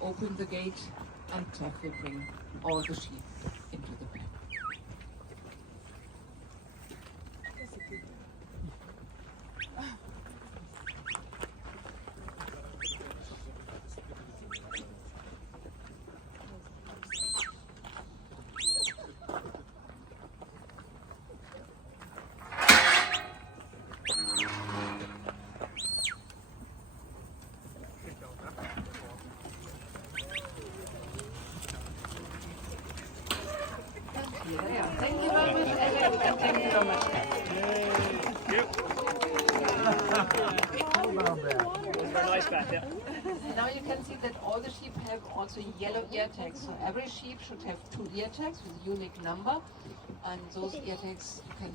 open the gate and Jeff will bring all the sheep into the pen. Thank you very much, Alex, and thank you very much. Very nice back, yeah. Now you can see that all the sheep have also yellow ear tags. So every sheep should have 2 ear tags with a unique number, and those ear tags you can